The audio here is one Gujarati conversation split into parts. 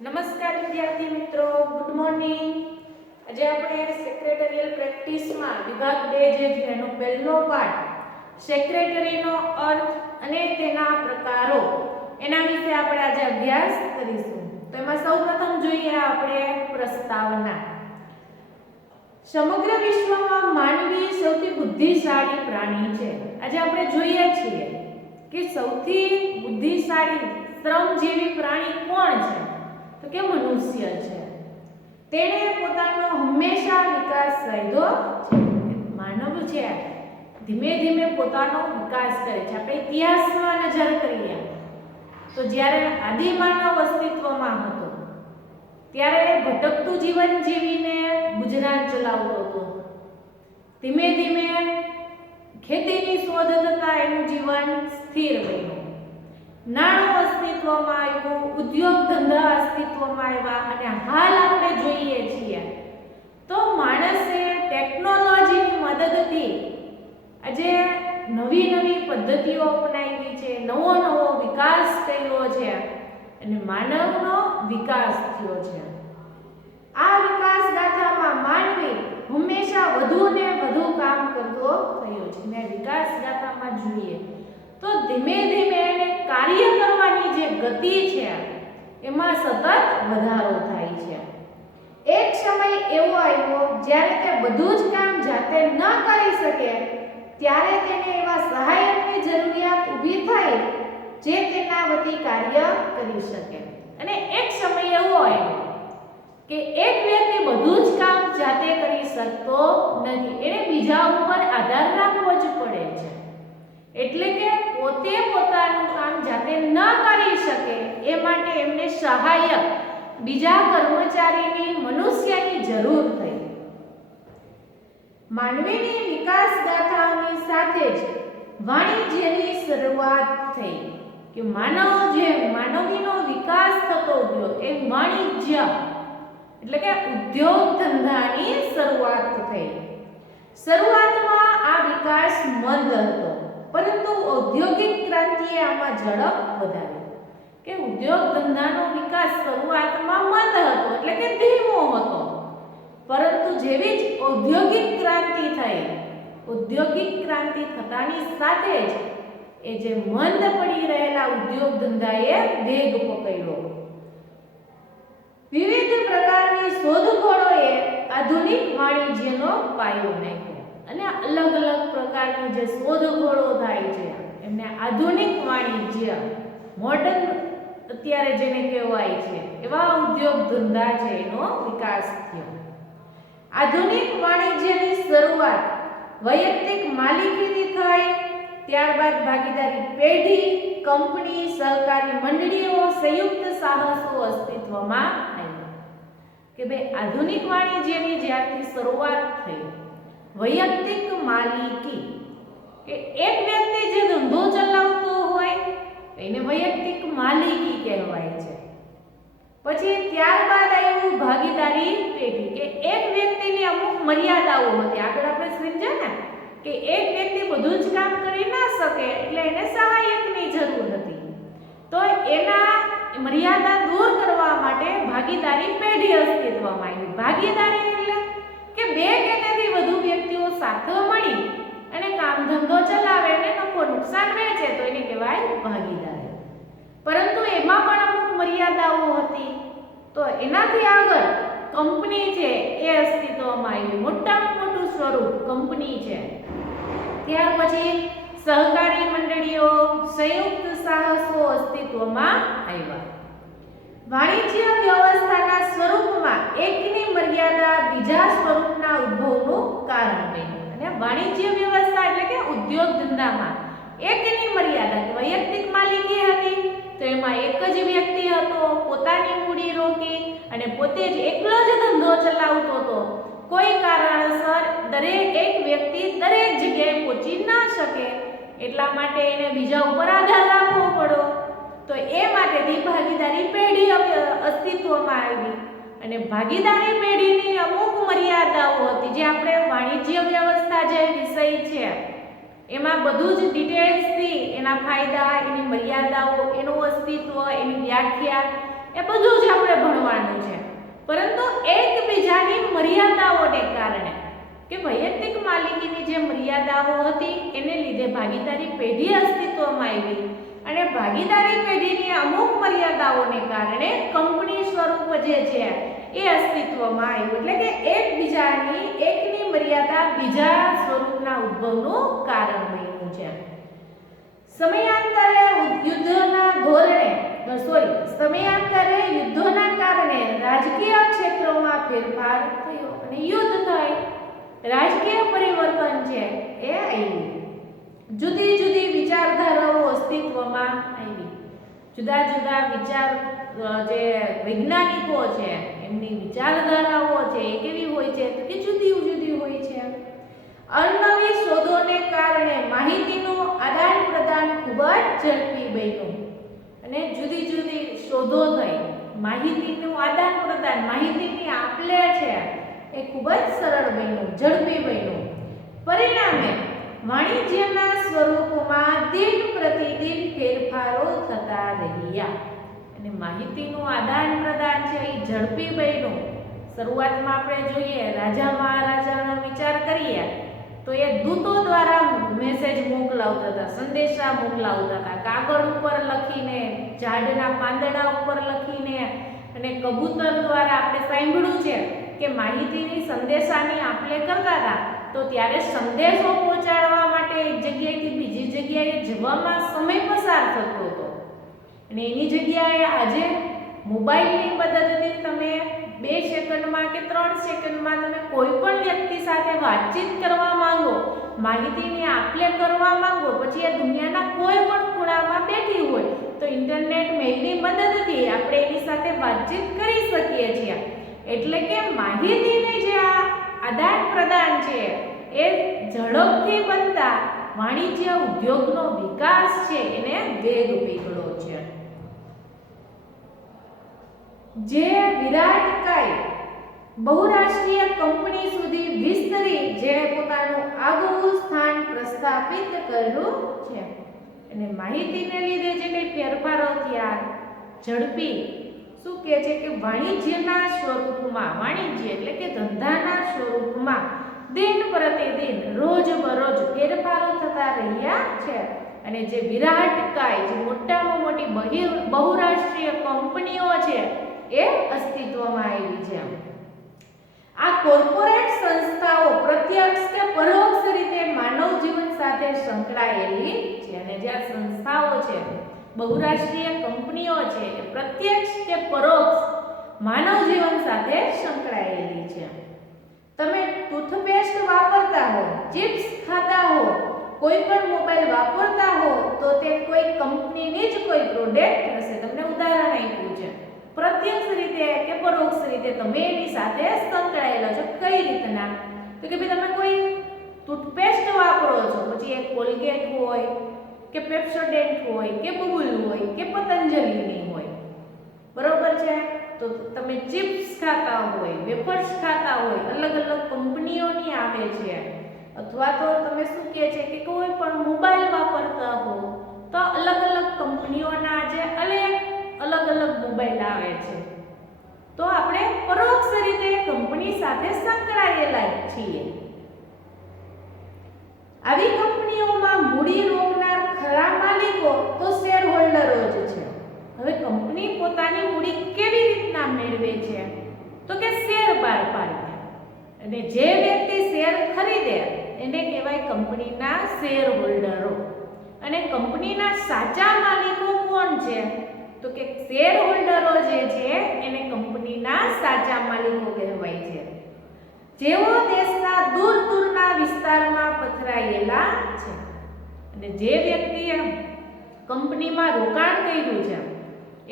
નમસ્કાર વિદ્યાર્થી મિત્રો, ગુડ મોર્નિંગ. આજે આપણે સેક્રેટરીયલ પ્રેક્ટિસમાં વિભાગ 2 જે છે એનો પહેલો પાઠ સેક્રેટરીનો અર્થ અને તેના પ્રકારો એના વિશે આપણે આજે અભ્યાસ કરીશું. તો એમાં સૌપ્રથમ જોઈએ આપણે પ્રસ્તાવના. સમગ્ર વિશ્વમાં માનવી સૌથી બુદ્ધિશાળી પ્રાણી છે. આજે આપણે જોઈએ છીએ કે સૌથી બુદ્ધિશાળી શ્રમજીવી પ્રાણી કોણ છે? તો કે મનુષ્ય છે. તેણે પોતાનો હંમેશા વિકાસ સાધ્યો છે. માનવ છે ધીમે ધીમે પોતાનો વિકાસ કરે છે. આપણે ઇતિહાસમાં નજર કરીએ તો જ્યારે આદિમાનવ અસ્તિત્વમાં હતો ત્યારે ભટકતું જીવન જીવીને ગુજરાન ચલાવતો હતો. ધીમે ધીમે ખેતીની શોધ થતા એનું જીવન સ્થિર બન્યું. નાણું અસ્તિત્વમાં આવ્યું, ઉદ્યોગ ધંધા અસ્તિત્વમાં આવ્યા અને હાલ આપણે જોઈએ છીએ તો માણસે ટેકનોલોજીની મદદથી આજે નવી નવી પદ્ધતિઓ અપનાવી છે, નવો નવો વિકાસ કર્યો છે અને માનવનો વિકાસ થયો છે. આ વિકાસ ગાથામાં માનવી હંમેશા વધુ ને વધુ કામ કરતો થયો છે. ને વિકાસ ગાથામાં જોઈએ તો ધીમે ધીમે એને કાર્ય કરવાની જે ગતિ છે એમાં સતત વધારો થાય છે. એક સમય એવો આવ્યો જ્યારે તે બધું જ કામ જાતે ન કરી શકે ત્યારે તેને એવા સહાયકની જરૂરિયાત ઊભી થઈ જે તેના વતી કાર્ય કરી શકે. અને એક સમય એવો આવ્યો કે એક વ્યક્તિ બધું જ કામ જાતે કરી શકતો નથી. એને બીજા ઉપર આધાર રાખવો જ પડે છે. એટલે કે પોતે પોતાનું કામ જાતે ન કરી શકે એ માટે એમને સહાયક બીજા કર્મચારીની મનુષ્યની જરૂર થઈ. માનવીની વિકાસ ગાથાઓની સાથે જ વાણિજ્યની શરૂઆત થઈ કે માનવીનો વિકાસ થતો ગયો એ વાણિજ્ય એટલે કે ઉદ્યોગ ધંધાની શરૂઆત થઈ. શરૂઆતમાં આ વિકાસ મંદ હતો પરંતુ ઔદ્યોગિક ક્રાંતિએ આમાં ઝડપ વધારી કે ઉદ્યોગ ધંધાનો વિકાસ શરૂઆતમાં મંદ હતો એટલે કે ધીમો હતો, પરંતુ જેવી જ ઔદ્યોગિક ક્રાંતિ થઈ, ઔદ્યોગિક ક્રાંતિ થતાની સાથે જ એ જે મંદ પડી રહેલા ઉદ્યોગ ધંધાએ વેગ પકડ્યો. વિવિધ પ્રકારની શોધખોળોએ આધુનિક વાણિજ્યનો પાયો નાખ્યો અને અલગ અલગ પ્રકારની જે શોધખોળો થાય છે એમને આધુનિક વાણિજ્ય, મોડર્ન અત્યારે જેને કહેવાય છે એવા ઉદ્યોગ ધંધા છે એનો વિકાસ થયો. આધુનિક વાણિજ્યની શરૂઆત વૈયક્તિક માલિકીથી થઈ, ત્યારબાદ ભાગીદારી પેઢી, કંપની, સહકારી મંડળીઓ, સંયુક્ત સાહસો અસ્તિત્વમાં આવ્યા. કે ભાઈ આધુનિક વાણિજ્યની જ્યારથી શરૂઆત થઈ, વૈયક્તિક માલિકી કે એક વ્યક્તિ જે ધંધો ચલાવતો હોય એને વૈયક્તિક માલિકી કહેવાય છે. પછી ત્યારબાદ આવ્યું ભાગીદારી પેઢી કે એક વ્યક્તિની અમુક મર્યાદાઓ હતી. આગળ આપણે સમજ્યા ને કે એક વ્યક્તિ બધું જ કામ કરી ના શકે એટલે એને સહાયકની જરૂર હતી. તો એના મર્યાદા દૂર કરવા માટે ભાગીદારી પેઢી અસ્તિત્વમાં આવી. ભાગીદારી એટલે કે બે કે તેથી વધુ વ્યક્તિઓ સાથે મળી અને કામ ધંધો ચલાવે અને નફો નુકસાન વહેંચે તો એને કહેવાય ભાગીદારી. પરંતુ એમાં પણ અમુક મર્યાદાઓ હતી. તો એનાથી આગળ કંપની છે એ અસ્તિત્વમાં આવી. મોટામાં મોટું સ્વરૂપ કંપની છે. ત્યાર પછી સહકારી મંડળીઓ, સંયુક્ત સાહસો અસ્તિત્વમાં આવ્યા. વાણિજ્ય વ્યવસ્થાના સ્વરૂપમાં એકની મર્યાદા બીજા સ્વરૂપના ઉદ્ભવનું કારણ બની. અને વાણિજ્ય વ્યવસ્થા એટલે કે ઉદ્યોગ ધંધામાં એકની મર્યાદા કે વૈયક્તિક માલિકી હતી તો એમાં એક જ વ્યક્તિ હતો, પોતાની મૂડી રોકી અને પોતે જ એકલો જ ધંધો ચલાવતો હતો. કોઈ કારણસર દરેક એક વ્યક્તિ દરેક જગ્યાએ પહોંચી ના શકે એટલા માટે એને બીજા ઉપર આધાર રાખવો પડ્યો. તો એ માટેથી ભાગીદારી પેઢી અસ્તિત્વમાં આવી અને ભાગીદારી પેઢીની અમુક મર્યાદાઓ હતી જે આપણે વાણિજ્ય વ્યવસ્થા જે વિષય છે એમાં બધું જ ડિટેલ્સથી એના ફાયદા, એની મર્યાદાઓ, એનું અસ્તિત્વ, એની વ્યાખ્યા એ બધું જ આપણે ભણવાનું છે, પરંતુ એકબીજાની મર્યાદાઓને કારણે કે વૈયક્તિક માલિકીની જે મર્યાદાઓ હતી એને લીધે ભાગીદારી પેઢી અસ્તિત્વમાં આવી અને ભાગીદારી પેઢીની અમુક મર્યાદાઓને કારણે કંપની સ્વરૂપ જે છે એ અસ્તિત્વમાં આવ્યું, એટલે કે એકની મર્યાદા બીજા સ્વરૂપના ઉદ્ભવનું કારણ બન્યું છે. સમયાંતરે યુદ્ધોના કારણે રાજકીય ક્ષેત્રોમાં ફેરફાર થયો અને યુદ્ધ થઈ, રાજકીય પરિવર્તન છે એ આવ્યું. જુદી જુદી વિચારધારાઓ અસ્તિત્વમાં આવી. જુદા જુદા વિચાર જે વૈજ્ઞાનિકો છે એમની વિચારધારાઓ છે એ કેવી હોય છે તો કે જુદી જુદી હોય છે. અવનવી શોધોને કારણે માહિતીનું આદાન પ્રદાન ખૂબ જ ઝડપી બન્યું અને જુદી જુદી શોધો થઈ, માહિતીનું આદાન પ્રદાન, માહિતીની આપ-લે છે એ ખૂબ જ સરળ બન્યું, ઝડપી બન્યું. પરિણામે વાણિજ્યના સ્વરૂપમાં દિન પ્રતિદિન ફેરફારો થતા રહ્યા અને માહિતીનું આદાન પ્રદાન છે એ ઝડપી બન્યું. શરૂઆતમાં આપણે જોઈએ રાજા મહારાજાનો વિચાર કરીએ તો એ દૂતો દ્વારા મેસેજ મોકલાવતા હતા, સંદેશા મોકલાવતા હતા, કાગળ ઉપર લખીને, ઝાડના પાંદડા ઉપર લખીને અને કબૂતર દ્વારા આપણે સાંભળ્યું છે કે માહિતીની સંદેશાની આપ-લે કરતા હતા. તો ત્યારે સંદેશો પહોંચાડવા માટે એક જગ્યાએથી બીજી જગ્યાએ જવામાં સમય પસાર થતો હતો અને એની જગ્યાએ આજે મોબાઈલની મદદથી તમે 2 સેકન્ડમાં કે 3 સેકન્ડમાં તમે કોઈ પણ વ્યક્તિ સાથે વાતચીત કરવા માંગો, માહિતીની આપ-લે કરવા માંગો, પછી આ દુનિયાના કોઈ પણ ખૂણામાં બેઠી હોય તો ઇન્ટરનેટ મેલની મદદથી આપણે એની સાથે વાતચીત કરી શકીએ છીએ. એટલે કે માહિતીની જે આદાન પ્રદાન છે એ ઝડપથી બનતા વાણિજ્ય ઉદ્યોગનો વિકાસ છે એને વેગ પીગળ્યો છે. જે વિરાટકાય બહુરાષ્ટ્રીય કંપની સુધી વિસ્તરી, જેણે પોતાનું આગવું સ્થાન પ્રસ્થાપિત કર્યું છે અને માહિતીને લીધે જે કંઈ ફેરફારો થયા ઝડપી, શું કહે છે કે વાણિજ્યના સ્વરૂપમાં, વાણિજ્ય એટલે કે ધંધાના સ્વરૂપમાં દિન પ્રતિદિન રોજબરોજ ફેરફારો થતા રહ્યા છે અને જે વિરાટકાય, જે મોટામાં મોટી બહુરાષ્ટ્રીય કંપનીઓ છે એ અસ્તિત્વમાં આવી છે. આ કોર્પોરેટ સંસ્થાઓ પ્રત્યક્ષ કે પરોક્ષ રીતે માનવ જીવન સાથે સંકળાયેલી છે અને જે આ સંસ્થાઓ છે, બહુરાષ્ટ્રીય કંપનીઓ છે એ પ્રત્યક્ષ કે પરોક્ષ માનવ જીવન સાથે સંકળાયેલી છે. તમે ટૂથપેસ્ટ વાપરતા હો, ચિપ્સ ખાતા હો, કોઈ પણ મોબાઈલ વાપરતા હો તો તે કોઈ કંપનીની જ કોઈ પ્રોડક્ટ હશે. તમને ઉદાહરણ આપ્યું છે. પ્રત્યક્ષ રીતે કે પરોક્ષ રીતે તમે એની સાથે સંકળાયેલા છો. કઈ રીતના? તો કે ભાઈ તમે કોઈ ટૂથપેસ્ટ વાપરો છો, પછી એ કોલગેટ હોય કે પેપ્સોડેન્ટ હોય કે બબુલ હોય કે પતંજલિની હોય, બરોબર છે? તો તમે ચિપ્સ ખાતા હોય, વેફર્સ ખાતા હોય, અલગ અલગ કંપનીઓની આવે છે, અથવા તો તમે શું કહે છે કે કોઈ પણ મોબાઈલ વાપરતા હો તો અલગ અલગ કંપનીઓના જે અલગ અલગ મોબાઈલ આવે છે. તો આપણે પરોક્ષ રીતે કંપની સાથે સંકળાયેલા છીએ. આવી કંપનીઓમાં મૂડી રોકનાર ખરા માલિકો તો શેર હોલ્ડરો જ છે. હવે કંપની પોતાની મૂડી કેવી રીતના મેળવે છે તો કે શેર બહાર પાડીને, અને જે વ્યક્તિ શેર ખરીદે એને કહેવાય કંપનીના શેર હોલ્ડરો. અને કંપનીના સાચા માલિકો કોણ છે તો કે શેર હોલ્ડરો જે છે એને કંપનીના સાચા માલિકો કહેવાય છે, જેઓ દેશના દૂર દૂરના વિસ્તારમાં પથરાયેલા છે. અને જે વ્યક્તિએ કંપનીમાં રોકાણ કર્યું છે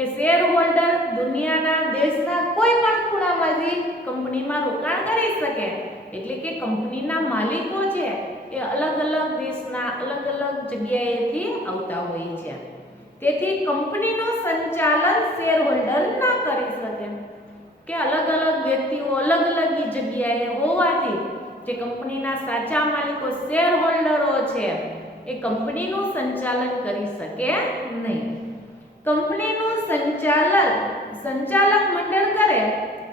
એ શેર હોલ્ડર દુનિયાના દેશના કોઈ પણ ખૂણામાંથી કંપનીમાં રોકાણ કરી શકે. એટલે કે કંપનીના માલિકો છે એ અલગ અલગ દેશના અલગ અલગ જગ્યાએથી આવતા હોય છે. તેથી કંપનીનું સંચાલન શેર હોલ્ડર ના કરી શકે કે અલગ અલગ વ્યક્તિઓ અલગ અલગ જગ્યાએ હોવાથી જે કંપનીના સાચા માલિકો શેર હોલ્ડરો છે એ કંપનીનું સંચાલન કરી શકે નહીં. કંપનીનું સંચાલક મંડળ કરે,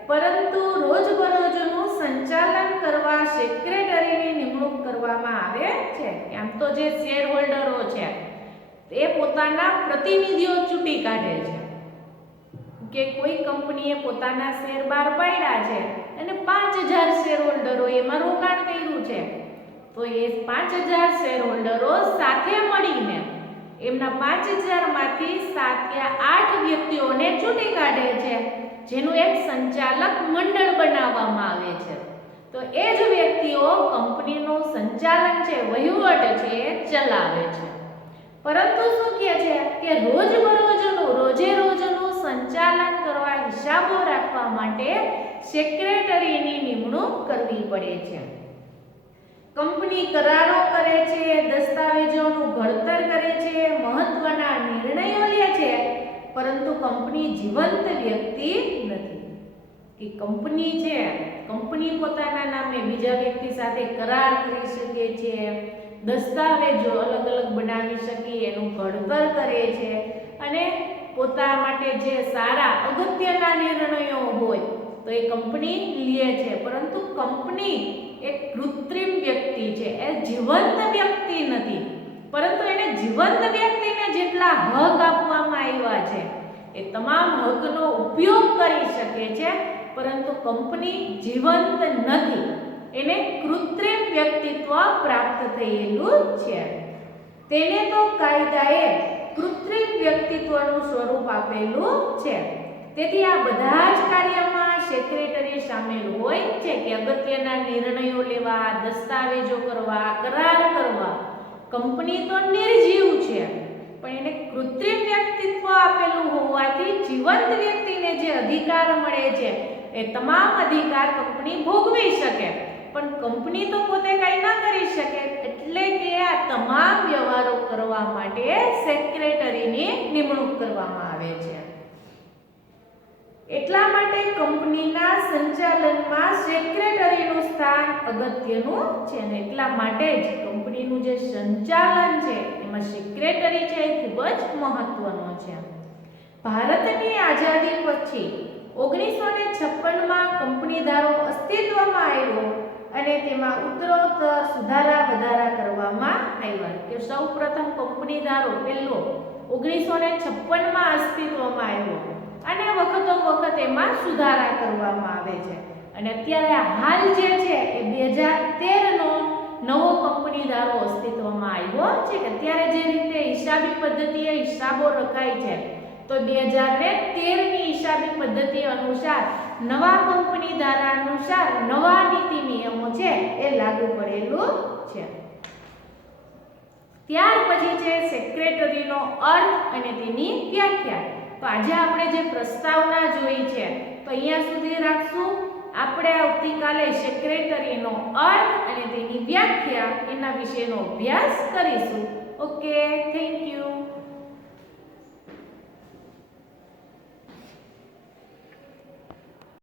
પરંતુ રોજબરોજનું સંચાલન કરવા સેક્રેટરીની નિમણૂક કરવામાં આવે છે. આમ તો જે શેર હોલ્ડરો છે એ પોતાના પ્રતિનિધિઓ ચૂંટી કાઢે છે કે કોઈ કંપનીએ પોતાના શેર બહાર પાડ્યા છે અને 5000 શેર હોલ્ડરો એમાં રોકાણ કર્યું છે, તો એ 5000 શેર હોલ્ડરો સાથે મળીને એમના 5000 માંથી 7 કે 8 વ્યક્તિઓને ચૂંટી કાઢે છે, જેનું એક સંચાલક મંડળ બનાવવામાં આવે છે. તો એ જ વ્યક્તિઓ કંપનીનું સંચાલન છે, વહીવટ છે, ચલાવે છે. પરંતુ શું કહે છે કે રોજે રોજનું સંચાલન કરવા, હિસાબો રાખવા માટે સેક્રેટરીની નિમણૂક કરવી પડે છે. કંપની કરારો કરે છે, દસ્તાવેજોનું ઘડતર કરે છે, મહત્વના નિર્ણયો લે છે, પરંતુ કંપની જીવંત વ્યક્તિ નથી. કે કંપની છે, કંપની પોતાના નામે બીજા વ્યક્તિ સાથે કરાર કરી શકે છે, દસ્તાવેજો અલગ અલગ બનાવી શકે, એનું ઘડતર કરે છે અને પોતા માટે જે સારા અગત્યના નિર્ણયો હોય તો એ કંપની લે છે. પરંતુ કંપની એક કૃત્રિમ વ્યક્તિ છે, એ જીવંત વ્યક્તિ નથી. પરંતુ એને જીવંત વ્યક્તિને જેટલા હક આપવામાં આવ્યા છે એ તમામ હકનો ઉપયોગ કરી શકે છે, પરંતુ કંપની જીવંત નથી, એને કૃત્રિમ વ્યક્તિત્વ પ્રાપ્ત થયેલું છે. તેને તો કાયદાએ કૃત્રિમ વ્યક્તિત્વનું સ્વરૂપ આપેલું છે. તેથી આ બધા જ કાર્યમાં સેક્રેટરી સામેલ હોય છે કે અગત્યના નિર્ણયો લેવા, દસ્તાવેજો કરવા, કરાર કરવા. કંપની તો નિર્જીવ છે, પણ એને કૃત્રિમ વ્યક્તિત્વ આપેલું હોવાથી જીવંત વ્યક્તિને જે અધિકાર મળે છે એ તમામ અધિકાર કંપની ભોગવી શકે, પણ કંપની તો પોતે કંઈ ના કરી શકે. એટલે કે આ તમામ વ્યવહારો કરવા માટે સેક્રેટરીની નિમણૂક કરવામાં આવે છે. એટલા માટે કંપનીના સંચાલનમાં સેક્રેટરીનું સ્થાન અગત્યનું છે અને એટલા માટે જ કંપનીનું જે સંચાલન છે એમાં સેક્રેટરી છે એ ખૂબ જ મહત્વનો છે. ભારતની આઝાદી પછી 1956માં કંપની ધારો અસ્તિત્વમાં આવ્યો અને તેમાં ઉત્તરોત્તર સુધારા વધારા કરવામાં આવ્યા. કે સૌપ્રથમ કંપની ધારો પહેલો 1956માં અસ્તિત્વમાં આવ્યો અને વખતો વખત એમાં સુધારા કરવામાં આવે છે અને અત્યારે હાલ જે છે એ 2013નો નવો કંપની ધારો અસ્તિત્વમાં આવ્યો છે. કે અત્યારે જે રીતે હિસાબી પદ્ધતિએ હિસાબો રખાય છે તો 2013ની હિસાબી પદ્ધતિ અનુસાર નવા કંપની ધારા અનુસાર નવા નીતિ નિયમો છે એ લાગુ પડેલું છે. ત્યાર પછી છે સેક્રેટરીનો અર્થ અને તેની વ્યાખ્યા. તો આજે આપણે જે પ્રસ્તાવના જોઈ છે તો અહીંયા સુધી રાખશું. આપણે આવતીકાલે સેક્રેટરીનો અર્થ અને તેની વ્યાખ્યા એના વિશેનો અભ્યાસ કરીશું. Okay, thank you.